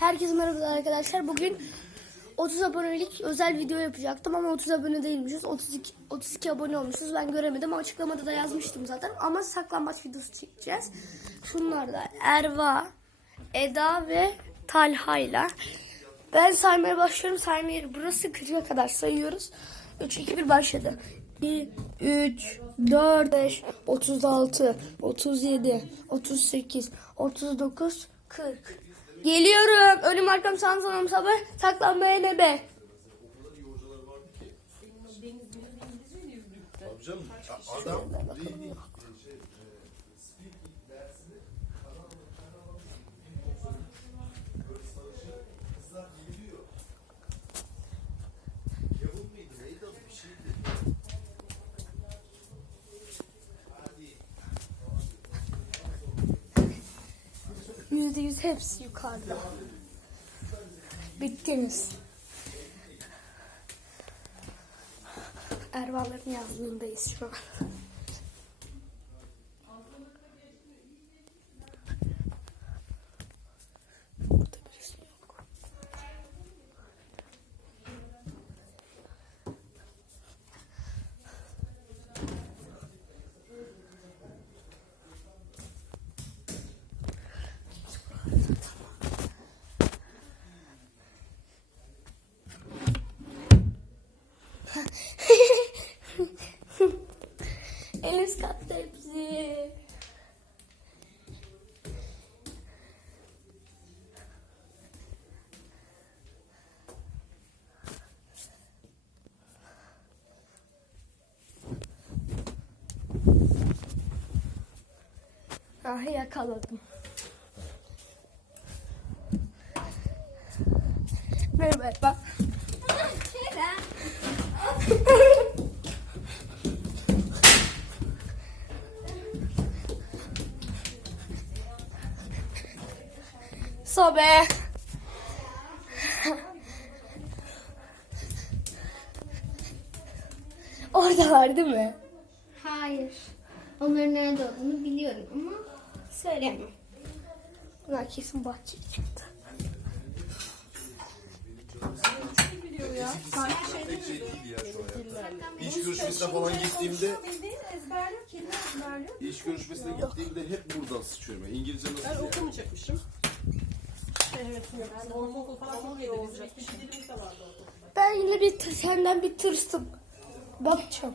Herkese merhaba arkadaşlar. Bugün 30 abonelik özel video yapacaktım ama 30 abone değilmişiz. 32 32 abone olmuşuz. Ben göremedim. Açıklamada da yazmıştım zaten. Ama saklambaç videosu çekeceğiz. Şunlar da Erva, Eda ve Talha'yla. Ben saymaya başlıyorum. Saymaya burası 40'a kadar sayıyoruz. 3 2 1 başladı. 1 3 4 5 36 37 38 39 40 Geliyorum. Önüm arkam sağım sanım sabah. Saklanmaya ne be? Adam Yüzde yüz hepsi yukarıda. Bittiniz. Ervaların yazlığındayız şu an. Burada birisi yok. En üst katta hepsi. Ah yakaladım. Merhaba. Sobe. Orada var değil mi? Hayır. Onların nerede olduğunu biliyorum ama söyleyemem. Bunlar kesin bahçeye çıktı. Pek şey değildi ya şu an. İş görüşmesine falan gittiğimde ezberliyor, kelime ezberliyor. iş görüşmesine gittiğimde hep buradan sıçıyorum. Yani İngilizce nasıl Ben diyor? okumayacakmışım. Evet, yani ortaokul falan çok iyi ortaokulda. Ben yine bir senden bir tırstım. Bakacağım.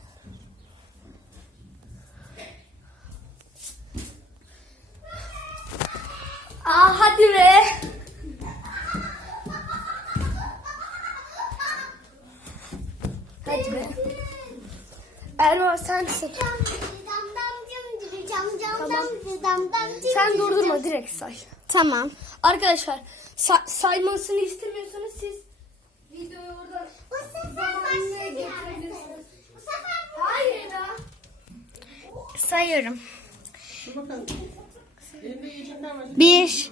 hadi be. Hadi be. Erman sensin. Sen durdurma direkt say. Tamam. Arkadaşlar sa- saymasını istemiyorsanız siz videoyu oradan zamanına getirebilirsiniz. Hayır ya. Sayıyorum. Dur bakalım. Elimde yiyecekler var. 1,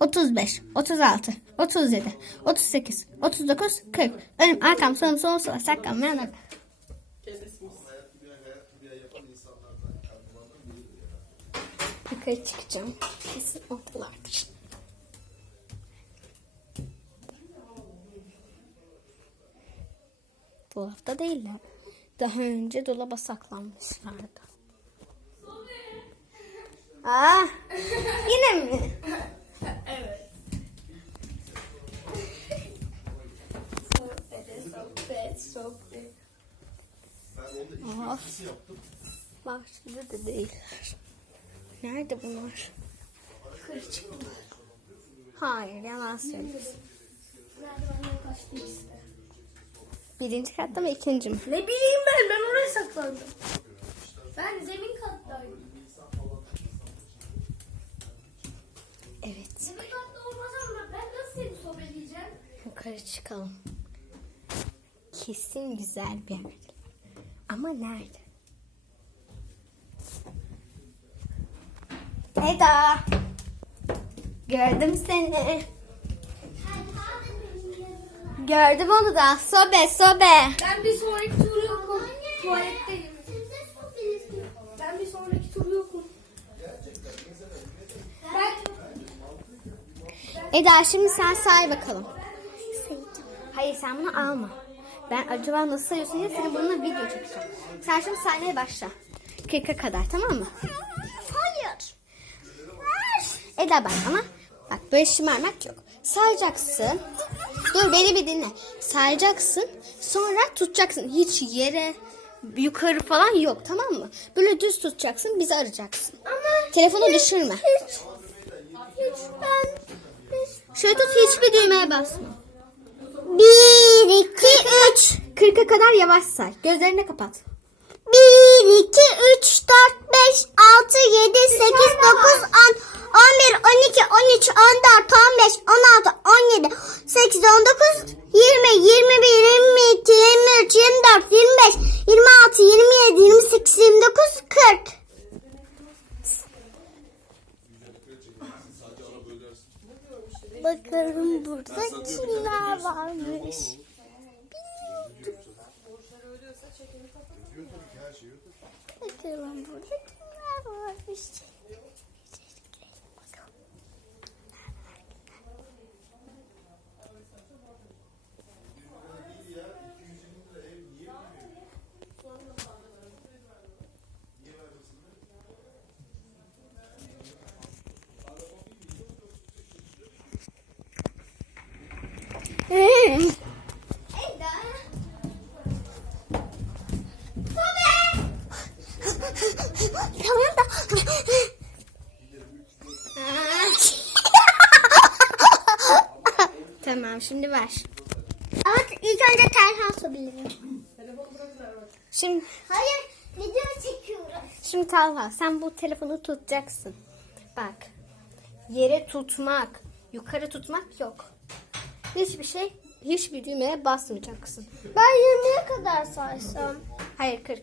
35, 36, 37, 38, 39, 40. Önüm, arkam, solum, solum, sola, saklanmayan Kendisiniz. Yukarı çıkacağım. Kesin ortalardır. Dolapta değiller. Daha önce dolaba saklanmışlardı. Aa, yine mi? Evet. Sohbet. Çok değil. Ben onda iş yaptım. Bahçede de değiller. Nerede bunlar? Kırçık mı? Hayır yalan söylüyorsun. Merdivenden kaçtı ikisi de. Birinci katta mı ikinci mi? Ne bileyim ben ben oraya saklandım. Ben zemin kattaydım. Zemin katta olmaz ama ben nasıl seni sobeleyeceğim? Yukarı çıkalım. Kesin güzel bir yer. Ama nerede? Eda. Gördüm seni. Gördüm onu da. Sobe sobe. Ben bir sonraki turu yokum. Tuvaletteyim. Ben bir sonraki turu yokum. Ben Eda şimdi sen say bakalım. Hayır sen bunu alma. Ben acaba nasıl sayıyorsun diye senin bununla video çekeceğim. Sen şimdi saymaya başla. 40'a kadar tamam mı? Hayır. Eda bak ama bak böyle şımarmak yok. Sayacaksın. Dur beni bir dinle. Sayacaksın. Sonra tutacaksın. Hiç yere yukarı falan yok tamam mı? Böyle düz tutacaksın bizi arayacaksın. Ama Telefonu düşürme. Hiç, hiç ben Şöyle tut hiçbir düğmeye basma. Bir, iki, üç. Kırka kadar yavaş say. Gözlerini kapat. Bir, iki, üç, dört, beş, altı, yedi, sekiz, dokuz, on, on bir, on iki, on üç, on dört, on beş, on altı, on yedi, sekiz, on dokuz, yirmi, yirmi bir, yirmi iki, yirmi üç, yirmi dört, yirmi beş, yirmi altı, yirmi yedi, yirmi sekiz, yirmi dokuz, kırk. Bakalım burada kimler varmış. Bakalım burada kimler varmış. Tamam da. tamam şimdi ver. Evet ilk önce Talha sorabilirim. Şimdi Hayır video çekiyoruz. Şimdi Talha sen bu telefonu tutacaksın. Bak. Yere tutmak, yukarı tutmak yok. Hiçbir şey, hiçbir düğmeye basmayacaksın. ben 20'ye kadar saysam. Hayır 40.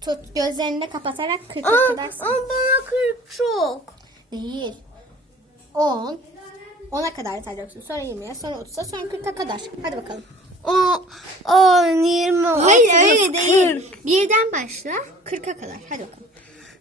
Tut gözlerini de kapatarak 40'a kadar say. Ama bana 40 çok. Değil. 10. 10'a kadar sayacaksın. Sonra 20'ye, sonra 30'a, sonra 40'a kadar. Hadi bakalım. O 10, 20, Hayır öyle değil. Birden başla 40'a kadar. Hadi bakalım.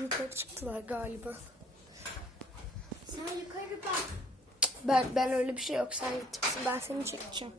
Yukarı çıktılar galiba. Sen yukarı bak. Ben ben öyle bir şey yok. Sen gideceksin. Ben seni çekeceğim.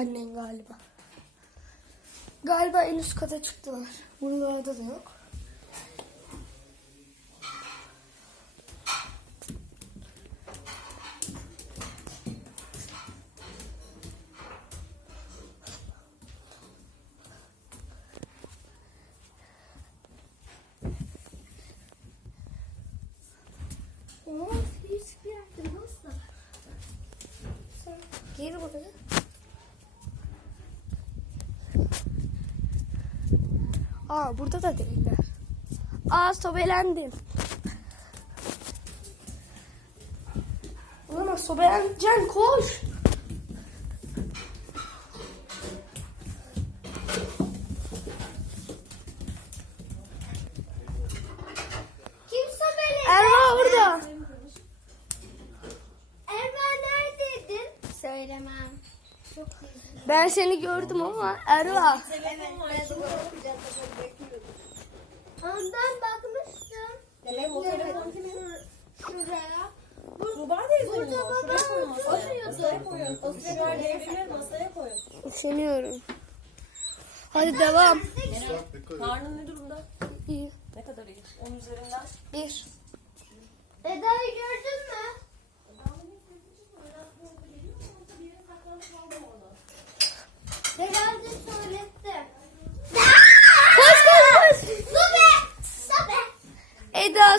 Annen galiba. Galiba en üst kata çıktılar. Buralarda da yok. Of, hiçbir yerde nasıl? Geri buraya. Aa burada da değiller. Aa sobelendim. Olamaz sobeleneceksin koş. Kim sobeledi? Erva orada. Erva neredeydin? Söylemem. Çok iyi. Ben seni gördüm ama Erva. Ondan bakmıştım. Demek o telefon kimin? Şuraya. Tuğba Burada o. Şuraya koyun baba masaya. oturuyordu. Masaya koyun. Şuraya devrilir masaya koyun. Üşeniyorum. Hadi devam. Karnın ne durumda? İyi. Ne kadar iyi? Onun üzerinden. Bir. Eda'yı gördün mü? Herhalde söyletti. Koş koş koş. Sobe! Sobe! Eda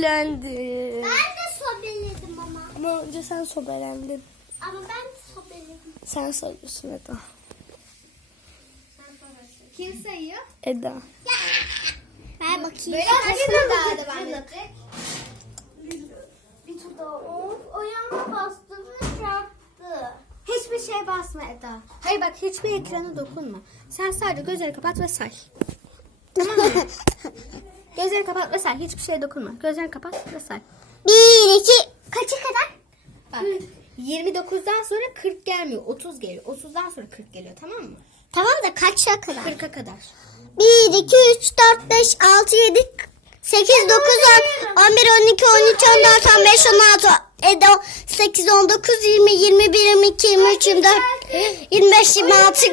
sobelendi. Ben de sobeledim ama. Ama önce sen sobelendin. Ama ben de sobeledim. Sen sayıyorsun Eda. Kim sayıyor? Eda. Ver bakayım. Böyle kaç tur daha devam edecek? Bir tur daha. Of ayağıma bastı ve çarptı. Hiçbir şeye basma Eda. Hayır bak hiçbir ekrana dokunma. Sen sadece gözleri kapat ve say. Tamam mı? gözleri kapat ve say. Hiçbir şeye dokunma. Gözlerini kapat ve say. Bir, iki, kaça kadar? Bak 29'dan sonra 40 gelmiyor. 30 geliyor. 30'dan sonra 40 geliyor tamam mı? Tamam da kaça kadar? 40'a kadar. 1, 2, 3, 4, 5, 6, 7, 8, 9, 10, 11, 12, 13, 14, 15, 16, Edo, 8, 19, 20, 21, 22, 23, 24, 25, 26,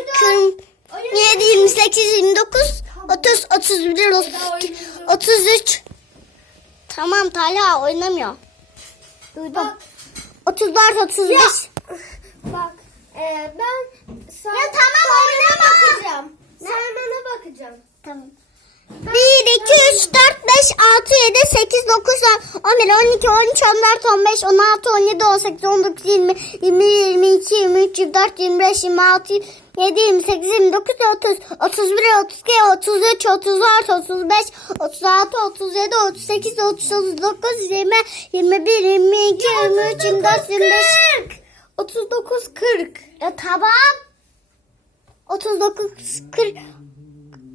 27, 28, 29, 30, 31, 32, 33. Tamam Talha oynamıyor. Duydum. 34, 35. Bak e, ben sen, Ya tamam, oynama. bakacağım. Sen bana bakacaksın. Tamam. 1, 2, 3, 4, 5, 6, 7, 8, 9, 10, 11, 12, 13, 14, 15, 16, 17, 18, 19, 20, 20, 22, 23, 24, 25, 26, 27, 28, 29, 30, 31, 32, 33, 34, 35, 36, 37, 38, 30, 39, 20, 21, 22, 23, 24, 25, 39, 40. Ya tamam. 39, 40.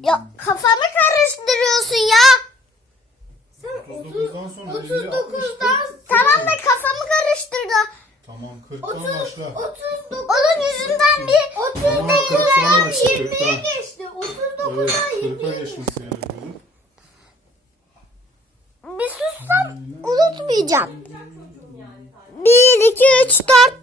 Ya kafamı karıştırıyorsun ya. Sen 39'dan sonra 39'dan Tamam da kafamı karıştırdı. Tamam 40'tan başla. 39 Onun yüzünden bir 30 Tamam, değil 40'tan lan başla, 20'ye 40'tan. geçti. 39'dan Evet 20'ye 40'a geçti. geçmesi gerekiyordu. bir sussam unutmayacağım. 1, 2, 3, 4,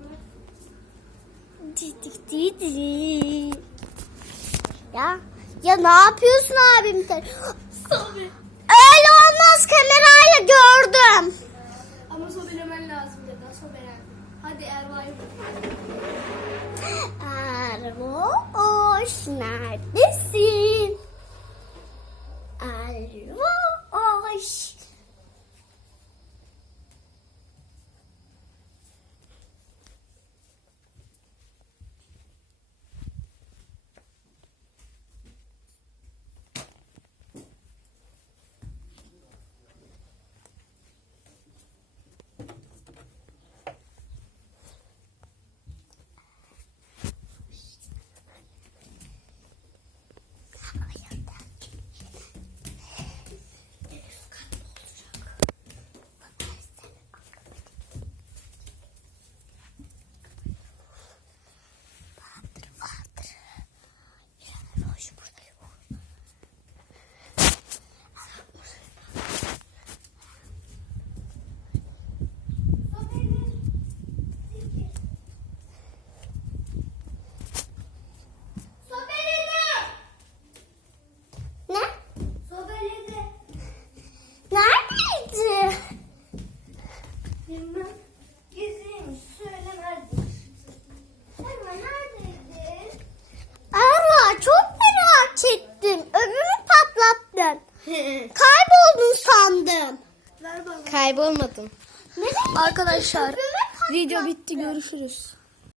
Ya ya ne yapıyorsun abim sen? Öyle olmaz kamerayla gördüm. Ama sobelemen lazım dedi. Sobelendi. Hadi Erva'yı Ervoş neredesin? Arkadaşlar video bitti görüşürüz.